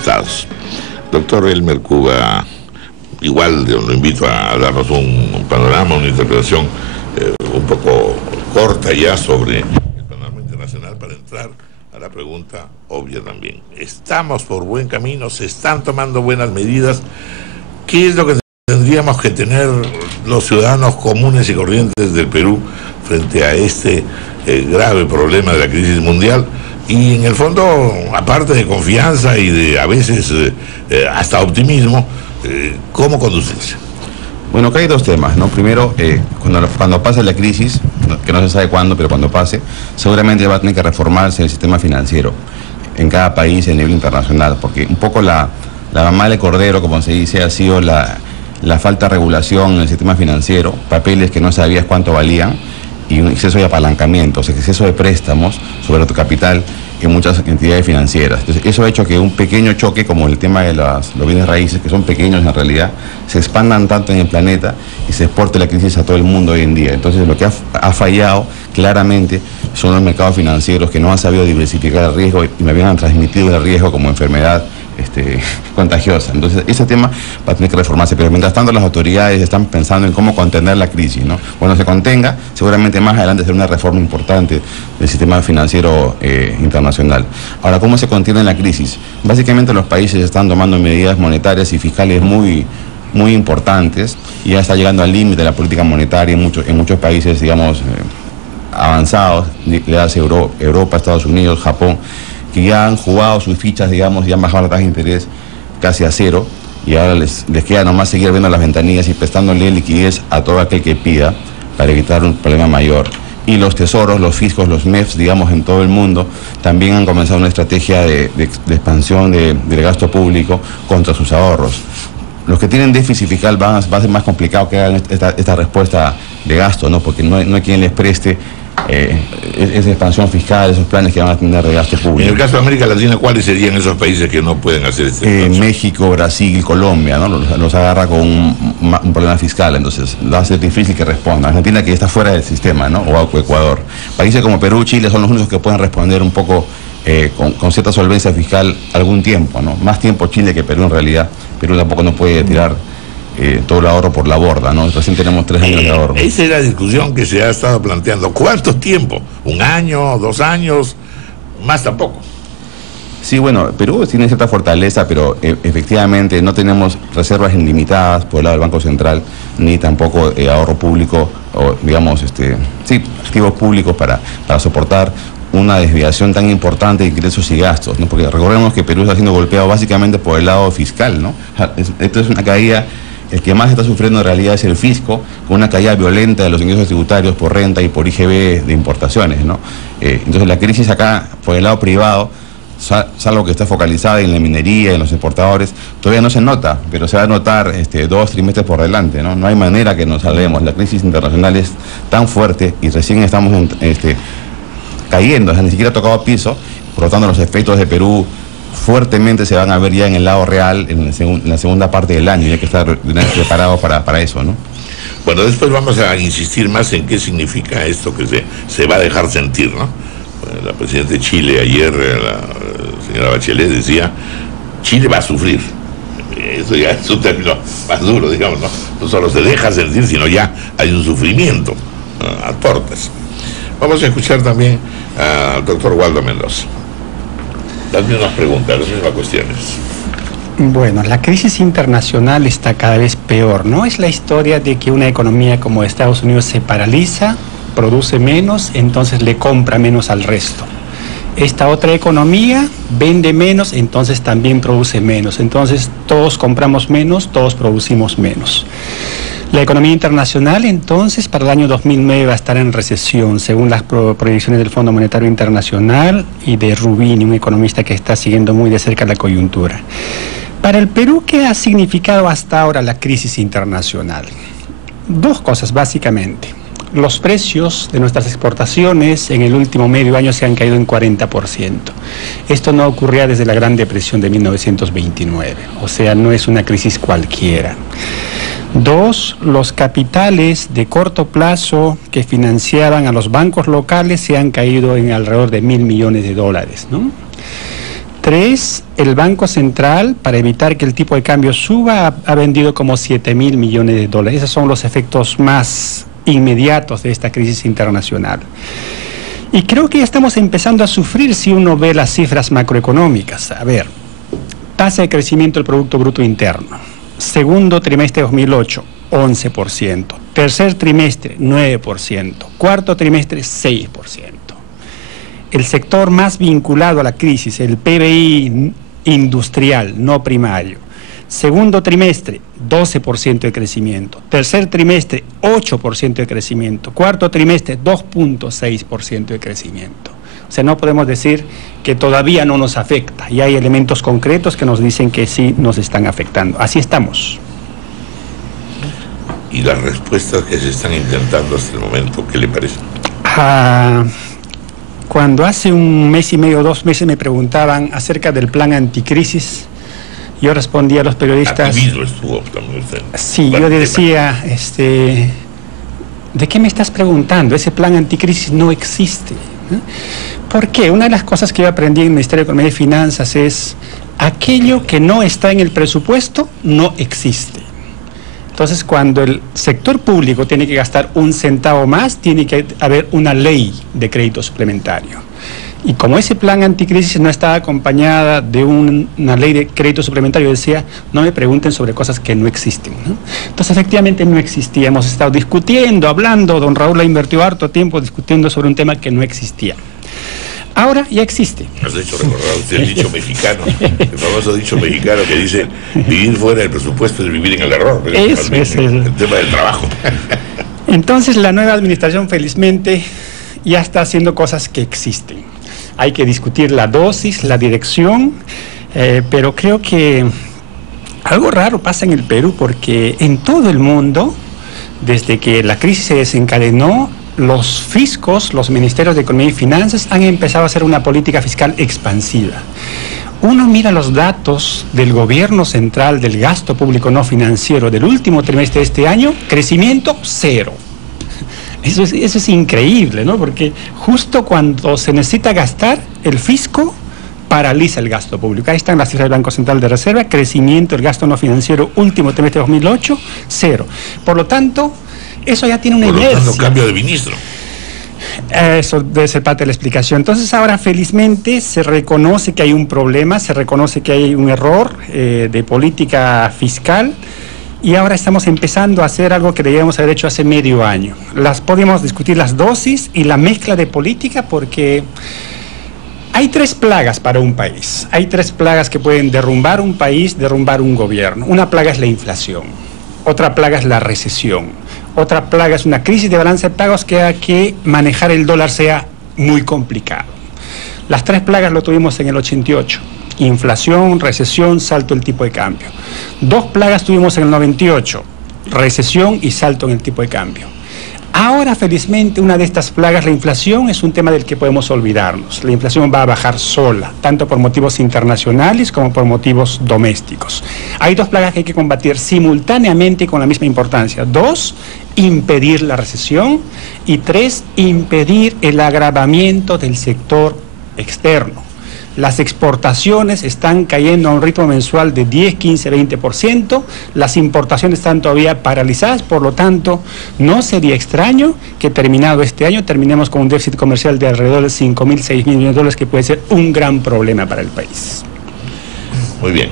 invitados. Doctor Elmer Cuba, igual lo invito a darnos un panorama, una interpretación un poco corta ya sobre el panorama internacional para entrar a la pregunta obvia también. ¿Estamos por buen camino? ¿Se están tomando buenas medidas? ¿Qué es lo que tendríamos que tener los ciudadanos comunes y corrientes del Perú frente a este grave problema de la crisis mundial? Y en el fondo, aparte de confianza y de a veces hasta optimismo, ¿cómo conducirse? Bueno, acá hay dos temas, ¿no? Primero, cuando pase la crisis, que no se sabe cuándo, pero cuando pase, seguramente va a tener que reformarse el sistema financiero en cada país a nivel internacional, porque un poco la mamá del cordero, como se dice, ha sido la falta de regulación en el sistema financiero, papeles que no sabías cuánto valían, y un exceso de apalancamientos, exceso de préstamos sobre tu capital en muchas entidades financieras. Entonces, eso ha hecho que un pequeño choque, como el tema de los bienes raíces, que son pequeños en realidad, se expandan tanto en el planeta y se exporte la crisis a todo el mundo hoy en día. Entonces, lo que ha fallado claramente son los mercados financieros, que no han sabido diversificar el riesgo y me habían transmitido el riesgo como enfermedad contagiosa. Entonces, ese tema va a tener que reformarse, pero mientras tanto las autoridades están pensando en cómo contener la crisis, ¿no? Cuando se contenga, seguramente más adelante será una reforma importante del sistema financiero internacional. Ahora, ¿cómo se contiene la crisis? Básicamente los países están tomando medidas monetarias y fiscales muy importantes, y ya está llegando al límite de la política monetaria en muchos países, digamos, avanzados, Europa, Estados Unidos, Japón, que ya han jugado sus fichas, digamos, y han bajado la tasa de interés casi a cero, y ahora les queda nomás seguir abriendo las ventanillas y prestándole liquidez a todo aquel que pida para evitar un problema mayor. Y los tesoros, los fiscos, los MEFs, digamos, en todo el mundo, también han comenzado una estrategia de expansión del gasto público contra sus ahorros. Los que tienen déficit fiscal va a ser más complicado que hagan esta respuesta de gasto, ¿no? Porque no hay quien les preste esa expansión fiscal, esos planes que van a tener de gasto público. En el caso de América Latina, ¿cuáles serían esos países que no pueden hacer este México, Brasil, Colombia, ¿no? Los agarra con un problema fiscal, entonces va a ser difícil que respondan. Argentina, que está fuera del sistema, ¿no? O Ecuador. Países como Perú, Chile son los únicos que pueden responder un poco con cierta solvencia fiscal algún tiempo, ¿no? Más tiempo Chile que Perú en realidad. Perú tampoco no puede tirar todo el ahorro por la borda, ¿no? Recién tenemos 3 años de ahorro. Esa es la discusión que se ha estado planteando. ¿Cuánto tiempo? ¿1 año? ¿2 años? Más tampoco. Sí, bueno, Perú tiene cierta fortaleza, pero efectivamente no tenemos reservas ilimitadas por el lado del Banco Central, ni tampoco ahorro público, o digamos, activos públicos para soportar una desviación tan importante de ingresos y gastos, ¿no? Porque recordemos que Perú está siendo golpeado básicamente por el lado fiscal, ¿no? Esto es una caída. El que más está sufriendo en realidad es el fisco, con una caída violenta de los ingresos tributarios por renta y por IGB de importaciones, ¿no? Entonces la crisis acá, por el lado privado, salvo que está focalizada en la minería, en los exportadores, todavía no se nota, pero se va a notar 2 trimestres por delante, ¿no? No hay manera que nos salvemos. La crisis internacional es tan fuerte y recién estamos cayendo, o sea, ni siquiera ha tocado piso, por lo tanto los efectos de Perú fuertemente se van a ver ya en el lado real en la segunda parte del año, y hay que estar preparados para eso, ¿no? Bueno, después vamos a insistir más en qué significa esto que se va a dejar sentir, ¿no? Bueno, la presidenta de Chile ayer, la señora Bachelet, decía, Chile va a sufrir. Eso ya es un término más duro, digamos, ¿no? No solo se deja sentir, sino ya hay un sufrimiento a tortas. Vamos a escuchar también al doctor Waldo Mendoza. Las mismas preguntas, las mismas cuestiones. Bueno, la crisis internacional está cada vez peor, ¿no? Es la historia de que una economía como Estados Unidos se paraliza, produce menos, entonces le compra menos al resto. Esta otra economía vende menos, entonces también produce menos. Entonces todos compramos menos, todos producimos menos. La economía internacional, entonces, para el año 2009 va a estar en recesión, según las proyecciones del Fondo Monetario Internacional y de Rubini, un economista que está siguiendo muy de cerca la coyuntura. Para el Perú, ¿qué ha significado hasta ahora la crisis internacional? 2 cosas, básicamente. Los precios de nuestras exportaciones en el último medio año se han caído en 40%. Esto no ocurría desde la Gran Depresión de 1929, o sea, no es una crisis cualquiera. 2, los capitales de corto plazo que financiaban a los bancos locales se han caído en alrededor de $1.000 millones, ¿no? 3, el Banco Central, para evitar que el tipo de cambio suba, ha vendido como 7.000 millones de dólares. Esos son los efectos más inmediatos de esta crisis internacional. Y creo que ya estamos empezando a sufrir si uno ve las cifras macroeconómicas. A ver, tasa de crecimiento del Producto Bruto Interno. Segundo trimestre de 2008, 11%. Tercer trimestre, 9%. Cuarto trimestre, 6%. El sector más vinculado a la crisis, el PBI industrial, no primario. Segundo trimestre, 12% de crecimiento. Tercer trimestre, 8% de crecimiento. Cuarto trimestre, 2.6% de crecimiento. O sea, no podemos decir que todavía no nos afecta. Y hay elementos concretos que nos dicen que sí nos están afectando. Así estamos. ¿Y las respuestas que se están intentando hasta el momento, qué le parece? Cuando hace un mes y medio, 2 meses, me preguntaban acerca del plan anticrisis, yo respondía a los periodistas... Aquí mismo estuvo también usted. Sí, yo decía, ¿de qué me estás preguntando? Ese plan anticrisis no existe. ¿Por qué? Una de las cosas que yo aprendí en el Ministerio de Economía y Finanzas es aquello que no está en el presupuesto no existe. Entonces, cuando el sector público tiene que gastar 1 centavo más, tiene que haber una ley de crédito suplementario. Y como ese plan anticrisis no estaba acompañada de una ley de crédito suplementario, decía, no me pregunten sobre cosas que no existen, ¿no? Entonces, efectivamente, no existía. Hemos estado discutiendo, hablando, don Raúl ha invertido harto tiempo discutiendo sobre un tema que no existía. Ahora ya existe. Has hecho recordar usted el dicho mexicano, el famoso dicho mexicano que dice, vivir fuera del presupuesto es vivir en el error. Eso. El tema del trabajo. Entonces, la nueva administración, felizmente, ya está haciendo cosas que existen. Hay que discutir la dosis, la dirección, pero creo que algo raro pasa en el Perú, porque en todo el mundo, desde que la crisis se desencadenó, los fiscos, los ministerios de Economía y Finanzas han empezado a hacer una política fiscal expansiva. Uno mira los datos del gobierno central, del gasto público no financiero del último trimestre de este año, crecimiento 0. Eso es increíble, ¿no? Porque justo cuando se necesita gastar, el fisco paraliza el gasto público. Ahí están las cifras del Banco Central de Reserva, crecimiento del gasto no financiero último trimestre de 2008, 0. Por lo tanto, eso ya tiene una inercia. Por lo tanto, cambio de ministro. Eso debe ser parte de la explicación. Entonces, ahora felizmente se reconoce que hay un problema, se reconoce que hay un error de política fiscal, y ahora estamos empezando a hacer algo que debíamos haber hecho hace medio año. Podemos discutir las dosis y la mezcla de política, porque hay 3 plagas para un país. Hay 3 plagas que pueden derrumbar un país, derrumbar un gobierno. Una plaga es la inflación, otra plaga es la recesión, otra plaga es una crisis de balance de pagos que haga que manejar el dólar sea muy complicado. Las 3 plagas lo tuvimos en el 88. Inflación, recesión, salto del tipo de cambio. 2 plagas tuvimos en el 98. Recesión y salto en el tipo de cambio. Ahora, felizmente, una de estas plagas, la inflación, es un tema del que podemos olvidarnos. La inflación va a bajar sola, tanto por motivos internacionales como por motivos domésticos. Hay 2 plagas que hay que combatir simultáneamente y con la misma importancia. 2, impedir la recesión. Y 3, impedir el agravamiento del sector externo. Las exportaciones están cayendo a un ritmo mensual de 10, 15, 20%. Las importaciones están todavía paralizadas, por lo tanto, no sería extraño que terminado este año terminemos con un déficit comercial de alrededor de 5.000, 6.000 millones de dólares, que puede ser un gran problema para el país. Muy bien.